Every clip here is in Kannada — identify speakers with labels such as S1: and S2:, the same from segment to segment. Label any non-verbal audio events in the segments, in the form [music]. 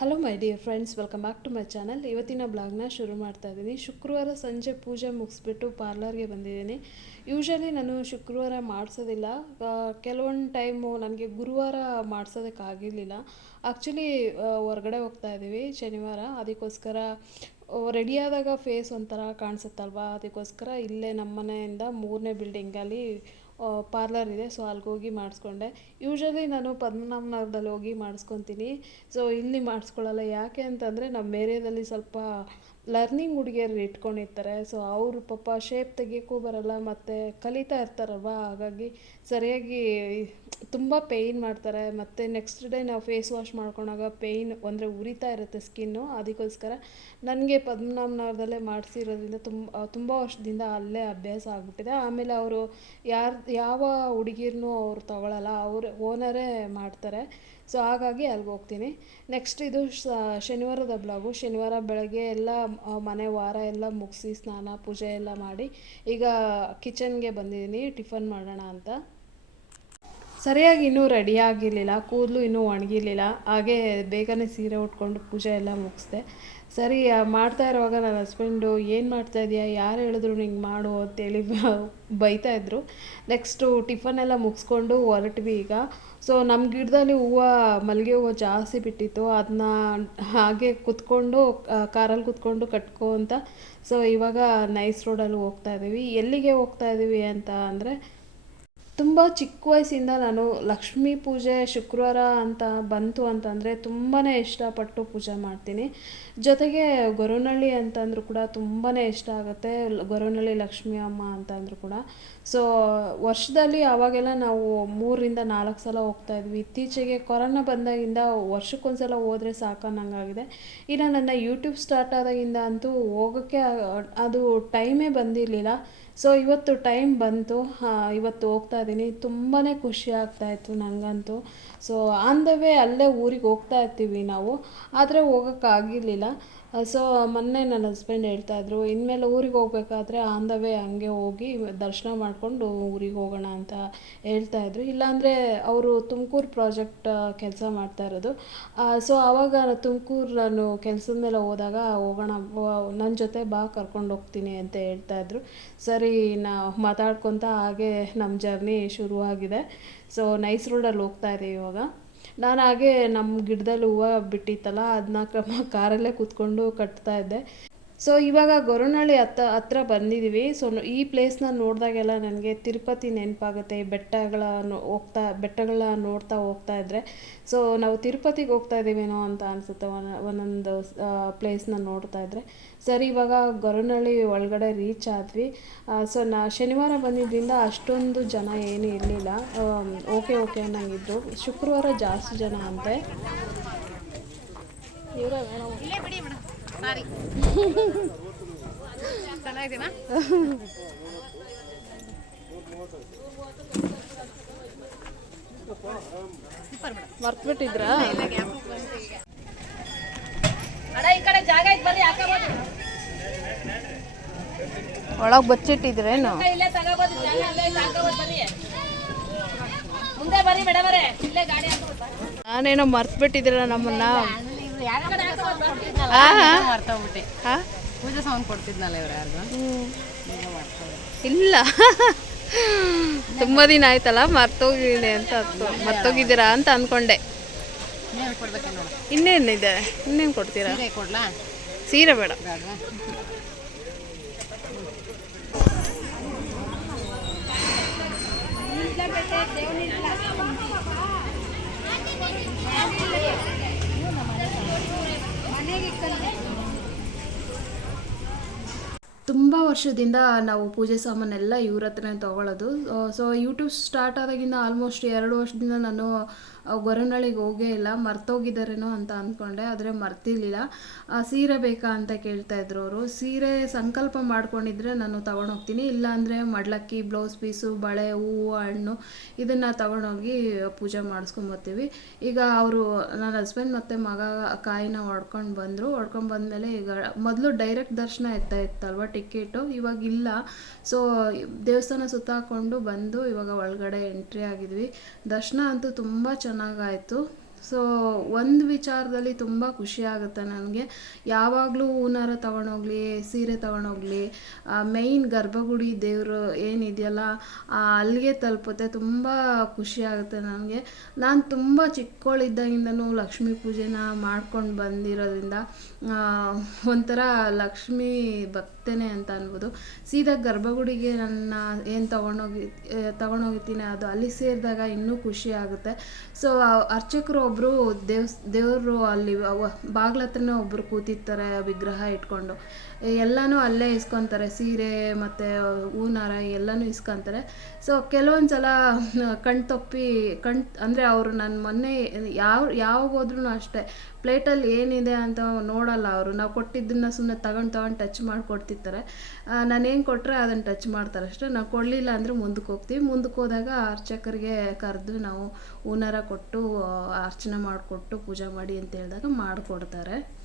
S1: Hello my dear friends welcome back to my channel ಇವತ್ತಿನ ಬ್ಲಾಗ್ನ ಶುರು ಮಾಡ್ತಾ ಇದ್ದೀನಿ. ಶುಕ್ರವಾರ ಸಂಜೆ ಪೂಜೆ ಮುಗಿಸ್ಬಿಟ್ಟು ಪಾರ್ಲರ್ಗೆ ಬಂದಿದ್ದೀನಿ. ಯೂಶಲಿ ನಾನು ಶುಕ್ರವಾರ ಮಾಡಿಸೋದಿಲ್ಲ. ಕೆಲವೊಂದು ಟೈಮು ನನಗೆ ಗುರುವಾರ ಮಾಡಿಸೋದಕ್ಕಾಗಿರಲಿಲ್ಲ ಆ್ಯಕ್ಚುಲಿ ಹೊರಗಡೆ ಹೋಗ್ತಾ ಇದ್ದೀವಿ ಶನಿವಾರ. ಅದಕ್ಕೋಸ್ಕರ ರೆಡಿಯಾದಾಗ ಫೇಸ್ ಒಂಥರ ಕಾಣಿಸುತ್ತಲ್ವಾ? ಅದಕ್ಕೋಸ್ಕರ ಇಲ್ಲೇ ನಮ್ಮ ಮನೆಯಿಂದ ಮೂರನೇ ಬಿಲ್ಡಿಂಗಲ್ಲಿ ಪಾರ್ಲರ್ ಇದೆ ಸೊ ಹೋಗಿ ಮಾಡಿಸ್ಕೊಂಡೆ. ಯೂಶಲಿ ನಾನು ಪದ್ಮನಾಭನಗರದಲ್ಲಿ ಹೋಗಿ ಮಾಡಿಸ್ಕೊತೀನಿ. ಸೊ ಇಲ್ಲಿ ಮಾಡಿಸ್ಕೊಳ್ಳಲ್ಲ ಯಾಕೆ ಅಂತಂದರೆ ನಮ್ಮ ಏರಿಯಾದಲ್ಲಿ ಸ್ವಲ್ಪ ಲರ್ನಿಂಗ್ ಹುಡುಗಿಯರು ಇಟ್ಕೊಂಡಿರ್ತಾರೆ. ಸೊ ಅವರು ಪಾಪ ಶೇಪ್ ತೆಗಿಯೋಕ್ಕೂ ಬರಲ್ಲ, ಮತ್ತು ಕಲಿತಾ ಇರ್ತಾರಲ್ವ? ಹಾಗಾಗಿ ಸರಿಯಾಗಿ ತುಂಬ ಪೇಯ್ನ್ ಮಾಡ್ತಾರೆ. ಮತ್ತು ನೆಕ್ಸ್ಟ್ ಡೇ ನಾವು ಫೇಸ್ ವಾಶ್ ಮಾಡ್ಕೊಂಡಾಗ ಪೇಯ್ನ್ ಅಂದರೆ ಉರಿತಾ ಇರುತ್ತೆ ಸ್ಕಿನ್ನು ಅದಕ್ಕೋಸ್ಕರ ನನಗೆ ಪದ್ಮನಾಭನಗರದಲ್ಲೇ ಮಾಡಿಸಿರೋದ್ರಿಂದ ತುಂಬ ತುಂಬ ವರ್ಷದಿಂದ ಅಲ್ಲೇ ಅಭ್ಯಾಸ ಆಗಿಬಿಟ್ಟಿದೆ. ಆಮೇಲೆ ಅವರು ಯಾರು, ಯಾವ ಹುಡುಗಿರ್ನೂ ಅವ್ರು ತಗೊಳ್ಳಲ್ಲ ಅವ್ರ ಓನರೇ ಮಾಡ್ತಾರೆ. ಸೊ ಹಾಗಾಗಿ ಅಲ್ಲಿಗೆ ಹೋಗ್ತೀನಿ. ನೆಕ್ಸ್ಟ್ ಇದು ಶನಿವಾರದ ಬ್ಲಾಗು ಶನಿವಾರ ಬೆಳಗ್ಗೆ ಎಲ್ಲ ಮನೆ ವಾರ ಎಲ್ಲ ಮುಗಿಸಿ ಸ್ನಾನ, ಪೂಜೆ ಎಲ್ಲ ಮಾಡಿ ಈಗ ಕಿಚನ್ಗೆ ಬಂದಿದ್ದೀನಿ. ಟಿಫನ್ ಮಾಡೋಣ ಅಂತ. ಸರಿಯಾಗಿ ಇನ್ನೂ ರೆಡಿ ಆಗಿರಲಿಲ್ಲ, ಕೂದಲು ಇನ್ನೂ ಒಣಗಿರಲಿಲ್ಲ, ಹಾಗೆ ಬೇಗನೆ ಸೀರೆ ಉಟ್ಕೊಂಡು ಪೂಜೆ ಎಲ್ಲ ಮುಗಿಸ್ದೆ. ಸರಿ ಮಾಡ್ತಾ ಇರುವಾಗ ನನ್ನ ಹಸ್ಬೆಂಡು ಏನು ಮಾಡ್ತಾ ಇದೆಯಾ? ಯಾರು ಹೇಳಿದ್ರು ನಿಂಗೆ ಮಾಡು? ಅಂತೇಳಿ [laughs] ಬೈತಾ ಇದ್ರು. ನೆಕ್ಸ್ಟು ಟಿಫನ್ ಎಲ್ಲ ಮುಗಿಸ್ಕೊಂಡು ಹೊರಟ್ವಿ ಈಗ. ಸೊ ನಮ್ಮ ಗಿಡದಲ್ಲಿ ಹೂವು, ಮಲ್ಲಿಗೆ ಹೂವು ಜಾಸ್ತಿ ಬಿಟ್ಟಿತ್ತು. ಅದನ್ನ ಹಾಗೆ ಕುತ್ಕೊಂಡು ಕಾರಲ್ಲಿ ಕುತ್ಕೊಂಡು ಕಟ್ಕೊ ಅಂತ. ಸೊ ಇವಾಗ ನೈಸ್ ರೋಡಲ್ಲಿ ಹೋಗ್ತಾ ಇದ್ದೀವಿ ಎಲ್ಲಿಗೆ ಹೋಗ್ತಾ ಇದ್ದೀವಿ ಅಂತ ಅಂದರೆ ತುಂಬ ಚಿಕ್ಕ ವಯಸ್ಸಿಂದ ನಾನು ಲಕ್ಷ್ಮೀ ಪೂಜೆ ಶುಕ್ರವಾರ ಅಂತ ಬಂತು ಅಂತಂದರೆ ತುಂಬಾ ಇಷ್ಟಪಟ್ಟು ಪೂಜೆ ಮಾಡ್ತೀನಿ. ಜೊತೆಗೆ ಗೊರವನಹಳ್ಳಿ ಅಂತಂದರೂ ಕೂಡ ತುಂಬಾ ಇಷ್ಟ ಆಗುತ್ತೆ. ಗೊರವನಹಳ್ಳಿ ಲಕ್ಷ್ಮೀ ಅಮ್ಮ ಅಂತಂದರೂ ಕೂಡ. ಸೊ ವರ್ಷದಲ್ಲಿ ಆವಾಗೆಲ್ಲ ನಾವು ಮೂರರಿಂದ ನಾಲ್ಕು ಸಲ ಹೋಗ್ತಾ ಇದ್ವಿ. ಇತ್ತೀಚೆಗೆ ಕೊರೋನಾ ಬಂದಾಗಿಂದ ವರ್ಷಕ್ಕೊಂದ್ಸಲ ಹೋದರೆ ಸಾಕನ್ನಂಗಾಗಿದೆ ಇನ್ನು ನನ್ನ ಯೂಟ್ಯೂಬ್ ಸ್ಟಾರ್ಟ್ ಆದಾಗಿಂದ ಅಂತೂ ಹೋಗೋಕ್ಕೆ ಅದು ಟೈಮೇ ಬಂದಿರಲಿಲ್ಲ. ಸೊ ಇವತ್ತು ಟೈಮ್ ಬಂತು. ಇವತ್ತು ಹೋಗ್ತಾ ಇದ್ದೀನಿ. ತುಂಬಾ ಖುಷಿ ಆಗ್ತಾಯಿತ್ತು ನನಗಂತೂ ಸೊ ಆನ್ ದ ವೇ ಅಲ್ಲೇ ಊರಿಗೆ ಹೋಗ್ತಾ ಇರ್ತೀವಿ ನಾವು. ಆದರೆ ಹೋಗೋಕ್ಕಾಗಿರಲಿಲ್ಲ. ಸೊ ಮೊನ್ನೆ ನನ್ನ ಹಸ್ಬೆಂಡ್ ಹೇಳ್ತಾಯಿದ್ರು ಇನ್ಮೇಲೆ ಊರಿಗೆ ಹೋಗ್ಬೇಕಾದ್ರೆ ಆನ್ ದ ವೇ ಹಂಗೆ ಹೋಗಿ ದರ್ಶನ ಮಾಡಿಕೊಂಡು ಊರಿಗೆ ಹೋಗೋಣ ಅಂತ ಹೇಳ್ತಾಯಿದ್ರು ಇಲ್ಲಾಂದರೆ ಅವರು ತುಮಕೂರು ಪ್ರಾಜೆಕ್ಟ್ ಕೆಲಸ ಮಾಡ್ತಾ ಇರೋದು. ಸೊ ಆವಾಗ ತುಮಕೂರು ನಾನು ಕೆಲಸದ ಮೇಲೆ ಹೋದಾಗ ಹೋಗೋಣ ನನ್ನ ಜೊತೆ ಬಾ ಕರ್ಕೊಂಡು ಹೋಗ್ತೀನಿ ಅಂತ ಹೇಳ್ತಾಯಿದ್ರು ಸರಿ, ನಾ ಮಾತಾಡ್ಕೊತ ಹಾಗೆ ನಮ್ಮ ಜರ್ನಿ ಶುರುವಾಗಿದೆ. ಸೊ ನೈಸ್ ರೋಡಲ್ಲಿ ಹೋಗ್ತಾ ಇದೆ ಇವಾಗ. ನಾನು ಹಾಗೆ ನಮ್ಮ ಗಿಡದಲ್ಲಿ ಹೂವು ಬಿಟ್ಟಿತ್ತಲ್ಲ ಅದನ್ನ ಕಾರಲ್ಲೇ ಕೂತ್ಕೊಂಡು ಕಟ್ತಾ ಇದ್ದೆ. ಸೊ ಇವಾಗ ಗೊರವನಹಳ್ಳಿ ಹತ್ತ ಹತ್ರ ಬಂದಿದ್ದೀವಿ ಸೊ ಈ ಪ್ಲೇಸ್ನ ನೋಡಿದಾಗೆಲ್ಲ ನನಗೆ ತಿರುಪತಿ ನೆನಪಾಗುತ್ತೆ. ಬೆಟ್ಟಗಳ ಹೋಗ್ತಾ ಬೆಟ್ಟಗಳ ನೋಡ್ತಾ ಹೋಗ್ತಾ ಇದ್ದರೆ ಸೊ ನಾವು ತಿರುಪತಿಗೆ ಹೋಗ್ತಾ ಇದ್ದೀವೇನೋ ಅಂತ ಅನಿಸುತ್ತೆ ಒಂದೊಂದು ಪ್ಲೇಸ್ನ ನೋಡ್ತಾ ಇದ್ದರೆ ಸರಿ, ಇವಾಗ ಗೊರವನಹಳ್ಳಿ ಒಳಗಡೆ ರೀಚ್ ಆದ್ವಿ. ಸೊ ನಾ, ಶನಿವಾರ ಬಂದಿದ್ದರಿಂದ ಅಷ್ಟೊಂದು ಜನ ಏನೂ ಇರಲಿಲ್ಲ. ಓಕೆ ಓಕೆ ಅನ್ನಂಗಿದ್ರು. ಶುಕ್ರವಾರ ಜಾಸ್ತಿ ಜನ ಅಂತೆ. ಇವರೇ
S2: ಸಾರಿ ಚೆನ್ನಾಗಿದ್ದೀನಾ?
S1: ಮರ್ತ್ಬಿಟ್ಟಿದ್ರಾ?
S2: ಈ ಕಡೆ ಜಾಗ ಐತೆ ಬರ್ರಿ
S1: ಒಳಗೆ ಬಚ್ಚಿಟ್ಟಿದ್ರೇನು?
S2: ಇಲ್ಲೇ ತಗೋಬೋದು ಜಾಗ ಅಲ್ಲೇ ಐತೆ ಹಾಕೋಬೋದು ಬರ್ರಿ ಮುಂದೆ ಬರ್ರಿ ಮೇಡಮರೇ ಇಲ್ಲೇ ಗಾಡಿ ಹಾಕೋಬೋದು.
S1: ನಾನೇನೋ ಮರ್ತ್ಬಿಟ್ಟಿದ್ರ ನಮ್ಮನ್ನ.
S2: ಪೂಜೆ ಸೌಂಡ್ ಕೊಡ್ತಿದ್ನಲ್ಲ ಇವ್ರು ಯಾರಿಗೂ
S1: ಇಲ್ಲ. ತುಂಬ ದಿನ ಆಯ್ತಲ್ಲ ಮರ್ತೋಗಿದೆ ಅಂತ ಮರ್ತೋಗಿದ್ದೀರಾ ಅಂತ ಅಂದ್ಕೊಂಡೆ ಇನ್ನೇನಿದೆ ಇನ್ನೇನು ಕೊಡ್ತೀರಾ?
S2: ಸೀರೆ ಕೊಡ್ಲಾ?
S1: ಸೀರೆ ಬೇಡ.
S2: ಬೇಡವಾ
S1: ತುಂಬ ವರ್ಷದಿಂದ ನಾವು ಪೂಜೆ ಸಾಮಾನೆಲ್ಲ ಇವ್ರ ಹತ್ರನೇ ತೊಗೊಳ್ಳೋದು ಸೊ ಯೂಟ್ಯೂಬ್ ಸ್ಟಾರ್ಟ್ ಆದಾಗಿಂದ ಆಲ್ಮೋಸ್ಟ್ ಎರಡು ವರ್ಷದಿಂದ ನಾನು ಗೊರವನಹಳ್ಳಿಗೆ ಹೋಗೇ ಇಲ್ಲ, ಮರ್ತೋಗಿದ್ದಾರೇನೋ ಅಂತ ಅಂದ್ಕೊಂಡೆ ಆದರೆ ಮರ್ತಿರ್ಲಿಲ್ಲ. ಸೀರೆ ಬೇಕಾ ಅಂತ ಕೇಳ್ತಾ ಇದ್ರು ಅವರು. ಸೀರೆ ಸಂಕಲ್ಪ ಮಾಡ್ಕೊಂಡಿದ್ರೆ ನಾನು ತೊಗೊಂಡೋಗ್ತೀನಿ, ಇಲ್ಲಾಂದರೆ ಮಡ್ಲಕ್ಕಿ, ಬ್ಲೌಸ್ ಪೀಸು, ಬಳೆ, ಹೂವು, ಹಣ್ಣು ಇದನ್ನು ತಗೊಂಡೋಗಿ ಪೂಜೆ ಮಾಡಿಸ್ಕೊಂಬರ್ತೀವಿ ಈಗ ಅವರು ನನ್ನ ಹಸ್ಬೆಂಡ್ ಮತ್ತು ಮಗ ಕಾಯಿನ ಹೊಡ್ಕೊಂಡು ಬಂದರು. ಹೊಡ್ಕೊಂಡು ಬಂದಮೇಲೆ ಈಗ ಮೊದಲು ಡೈರೆಕ್ಟ್ ದರ್ಶನ ಎತ್ತಾ ಇತ್ತಲ್ವ ಟಿಕೆಟು? ಇವಾಗ ಇಲ್ಲ. ಸೊ, ದೇವಸ್ಥಾನ ಸುತ್ತಾಕೊಂಡು ಬಂದು ಇವಾಗ ಒಳಗಡೆ ಎಂಟ್ರಿ ಆಗಿದ್ವಿ. ದರ್ಶನ ಅಂತೂ ತುಂಬ ಚೆನ್ನಾಗಾಯಿತು. ಸೊ ಒಂದು ವಿಚಾರದಲ್ಲಿ ತುಂಬ ಖುಷಿ ಆಗುತ್ತೆ ನನಗೆ. ಯಾವಾಗಲೂ ಹೂನಾರ ತೊಗೊಂಡೋಗ್ಲಿ, ಸೀರೆ ತೊಗೊಂಡೋಗ್ಲಿ ಮೇಯ್ನ್ ಗರ್ಭಗುಡಿ ದೇವರು ಏನಿದೆಯಲ್ಲ ಅಲ್ಲಿಗೆ ತಲುಪುತ್ತೆ. ತುಂಬ ಖುಷಿ ಆಗುತ್ತೆ ನನಗೆ. ನಾನು ತುಂಬ ಚಿಕ್ಕವಳಿದ್ದಾಗಿಂದನೂ ಲಕ್ಷ್ಮೀ ಪೂಜೆನ ಮಾಡ್ಕೊಂಡು ಬಂದಿರೋದ್ರಿಂದ ಒಂಥರ ಲಕ್ಷ್ಮೀ ಭಕ್ತೇನೆ ಅಂತ ಅನ್ಬೋದು. ಸೀದಾ ಗರ್ಭಗುಡಿಗೆ ನನ್ನ ಏನು ತೊಗೊಂಡೋಗಿ ತೊಗೊಂಡೋಗಿರ್ತೀನಿ ಅದು ಅಲ್ಲಿ ಸೇರಿದಾಗ ಇನ್ನೂ ಖುಷಿ ಆಗುತ್ತೆ. ಸೊ ಅರ್ಚಕರು ಒಬ್ಬರು ದೇವ್ಸ್, ದೇವರು ಅಲ್ಲಿ ಬಾಗ್ಲ ಹತ್ರನೇ ಒಬ್ಬರು ಕೂತಿರ್ತಾರೆ ವಿಗ್ರಹ ಇಟ್ಕೊಂಡು. ಎಲ್ಲನೂ ಅಲ್ಲೇ ಇಸ್ಕೊತಾರೆ, ಸೀರೆ ಮತ್ತು ಹೂನಾರ ಎಲ್ಲನೂ ಇಸ್ಕೊತಾರೆ. ಸೊ ಕೆಲವೊಂದು ಸಲ [laughs] ಕಣ್ ತಪ್ಪಿ, ಕಣ್, ಅಂದರೆ ಅವರು ನನ್ನ ಮೊನ್ನೆ ಯಾವ, ಯಾವಾಗ ಹೋದ್ರೂ ಅಷ್ಟೇ, ಪ್ಲೇಟಲ್ಲಿ ಏನಿದೆ ಅಂತ ನೋಡಲ್ಲ ಅವರು. ನಾವು ಕೊಟ್ಟಿದ್ದನ್ನ ಸುಮ್ಮನೆ ತಗೊಂಡು ತಗೊಂಡು ಟಚ್ ಮಾಡಿಕೊಡ್ತಿರ್ತಾರೆ. ನಾನು ಏನು ಕೊಟ್ಟರೆ ಅದನ್ನು ಟಚ್ ಮಾಡ್ತಾರೆ ಅಷ್ಟೇ. ನಾವು ಕೊಡಲಿಲ್ಲ ಅಂದರೆ ಮುಂದಕ್ಕೆ ಹೋಗ್ತೀವಿ. ಮುಂದಕ್ಕೆ ಹೋದಾಗ ಅರ್ಚಕರಿಗೆ ಕರೆದು ನಾವು ಹೂನಾರ ಕೊಟ್ಟು ಅರ್ಚನೆ ಮಾಡಿಕೊಟ್ಟು ಪೂಜೆ ಮಾಡಿ ಅಂತ ಹೇಳಿದಾಗ ಮಾಡಿಕೊಡ್ತಾರೆ.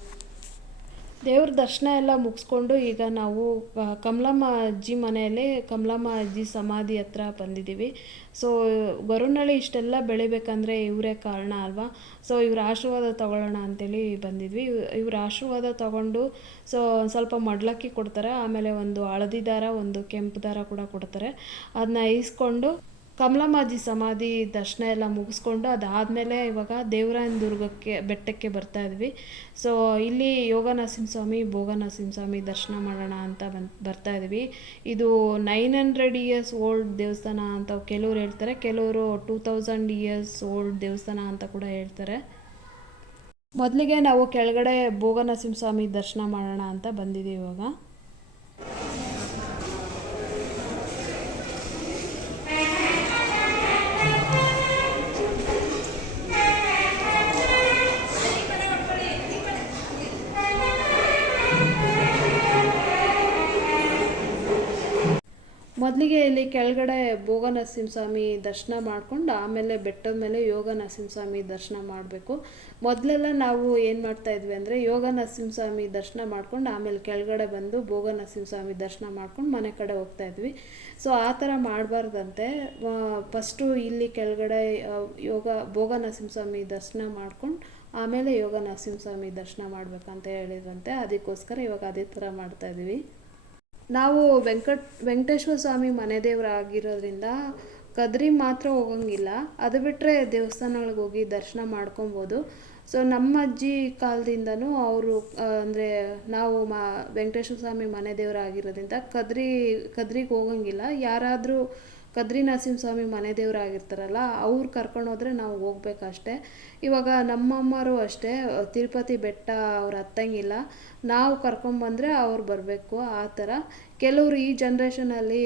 S1: ದೇವ್ರ ದರ್ಶನ ಎಲ್ಲ ಮುಗಿಸ್ಕೊಂಡು ಈಗ ನಾವು ಕಮಲಮ್ಮ ಅಜ್ಜಿ ಮನೆಯಲ್ಲಿ ಕಮಲಮ್ಮ ಅಜ್ಜಿ ಸಮಾಧಿ ಹತ್ರ ಬಂದಿದ್ದೀವಿ. ಸೊ ಗೊರವನಹಳ್ಳಿ ಇಷ್ಟೆಲ್ಲ ಬೆಳಿಬೇಕಂದ್ರೆ ಇವರೇ ಕಾರಣ ಅಲ್ವಾ? ಸೊ ಇವ್ರ ಆಶೀರ್ವಾದ ತಗೊಳ್ಳೋಣ ಅಂತೇಳಿ ಬಂದಿದ್ವಿ. ಇವ್- ಇವ್ರ ಆಶೀರ್ವಾದ ತಗೊಂಡು ಸೊ ಸ್ವಲ್ಪ ಮಡ್ಲಕ್ಕಿ ಕೊಡ್ತಾರೆ. ಆಮೇಲೆ ಒಂದು ಹಳದಿ ದಾರ, ಒಂದು ಕೆಂಪು ದಾರ ಕೂಡ ಕೊಡ್ತಾರೆ. ಅದನ್ನ ಇಸ್ಕೊಂಡು ಕಮಲಮ್ಮಾಜಿ ಸಮಾಧಿ ದರ್ಶನ ಎಲ್ಲ ಮುಗಿಸ್ಕೊಂಡು ಅದಾದಮೇಲೆ ಇವಾಗ ದೇವರಾಯನ ದುರ್ಗಕ್ಕೆ, ಬೆಟ್ಟಕ್ಕೆ ಬರ್ತಾ ಇದ್ವಿ. ಸೊ ಇಲ್ಲಿ ಯೋಗ ನರಸಿಂಹಸ್ವಾಮಿ ಭೋಗ ನರಸಿಂಹಸ್ವಾಮಿ ದರ್ಶನ ಮಾಡೋಣ ಅಂತ ಬನ್ ಬರ್ತಾ ಇದ್ವಿ. ಇದು ನೈನ್ ಹಂಡ್ರೆಡ್ ಇಯರ್ಸ್ ಓಲ್ಡ್ ದೇವಸ್ಥಾನ ಅಂತ ಕೆಲವ್ರು ಹೇಳ್ತಾರೆ. ಕೆಲವರು ಟೂ ತೌಸಂಡ್ ಇಯರ್ಸ್ ಓಲ್ಡ್ ದೇವಸ್ಥಾನ ಅಂತ ಕೂಡ ಹೇಳ್ತಾರೆ. ಮೊದಲಿಗೆ ನಾವು ಕೆಳಗಡೆ ಭೋಗ ನರಸಿಂಹಸ್ವಾಮಿ ದರ್ಶನ ಮಾಡೋಣ ಅಂತ ಬಂದಿದ್ದೀವಿ ಇವಾಗ. ಮೊದಲಿಗೆ ಇಲ್ಲಿ ಕೆಳಗಡೆ ಭೋಗ ನರಸಿಂಹಸ್ವಾಮಿ ದರ್ಶನ ಮಾಡ್ಕೊಂಡು ಆಮೇಲೆ ಬೆಟ್ಟದ ಮೇಲೆ ಯೋಗ ನರಸಿಂಹಸ್ವಾಮಿ ದರ್ಶನ ಮಾಡಬೇಕು. ಮೊದಲೆಲ್ಲ ನಾವು ಏನು ಮಾಡ್ತಾ ಇದ್ವಿ ಅಂದರೆ ಯೋಗ ನರಸಿಂಹಸ್ವಾಮಿ ದರ್ಶನ ಮಾಡ್ಕೊಂಡು ಆಮೇಲೆ ಕೆಳಗಡೆ ಬಂದು ಭೋಗ ನರಸಿಂಹಸ್ವಾಮಿ ದರ್ಶನ ಮಾಡ್ಕೊಂಡು ಮನೆ ಕಡೆ ಹೋಗ್ತಾ ಇದ್ವಿ. ಸೊ ಆ ಥರ ಮಾಡಬಾರ್ದಂತೆ. ಫಸ್ಟು ಇಲ್ಲಿ ಕೆಳಗಡೆ ಯೋಗ, ಭೋಗ ನರಸಿಂಹಸ್ವಾಮಿ ದರ್ಶನ ಮಾಡ್ಕೊಂಡು ಆಮೇಲೆ ಯೋಗ ನರಸಿಂಹಸ್ವಾಮಿ ದರ್ಶನ ಮಾಡಬೇಕಂತ ಹೇಳಿದ್ರಂತೆ. ಅದಕ್ಕೋಸ್ಕರ ಇವಾಗ ಅದೇ ಥರ ಮಾಡ್ತಾ ಇದ್ದೀವಿ. ನಾವು ವೆಂಕಟ್, ವೆಂಕಟೇಶ್ವರ ಸ್ವಾಮಿ ಮನೆ ದೇವರಾಗಿರೋದ್ರಿಂದ ಕದ್ರಿ ಮಾತ್ರ ಹೋಗಂಗಿಲ್ಲ. ಅದು ಬಿಟ್ಟರೆ ದೇವಸ್ಥಾನಗಳಿಗೆ ಹೋಗಿ ದರ್ಶನ ಮಾಡ್ಕೊಬೋದು. ಸೊ ನಮ್ಮ ಅಜ್ಜಿ ಕಾಲದಿಂದನೂ ಅವರು ಅಂದರೆ ನಾವು ಮಾ, ವೆಂಕಟೇಶ್ವರ ಸ್ವಾಮಿ ಮನೆ ದೇವರಾಗಿರೋದ್ರಿಂದ ಕದ್ರಿ, ಕದ್ರಿಗೆ ಹೋಗಂಗಿಲ್ಲ. ಯಾರಾದರೂ ಕದ್ರಿ ನರಸಿಂಹಸ್ವಾಮಿ ಮನೆ ದೇವರಾಗಿರ್ತಾರಲ್ಲ, ಅವ್ರು ಕರ್ಕೊಂಡು ಹೋದ್ರೆ ನಾವು ಹೋಗ್ಬೇಕಷ್ಟೇ. ಇವಾಗ ನಮ್ಮಮ್ಮರು ಅಷ್ಟೇ, ತಿರುಪತಿ ಬೆಟ್ಟ ಅವ್ರು ಹತ್ತಂಗಿಲ್ಲ. ನಾವು ಕರ್ಕೊಂಬಂದರೆ ಅವ್ರು ಬರಬೇಕು, ಆ ಥರ. ಕೆಲವರು ಈ ಜನ್ರೇಷನಲ್ಲಿ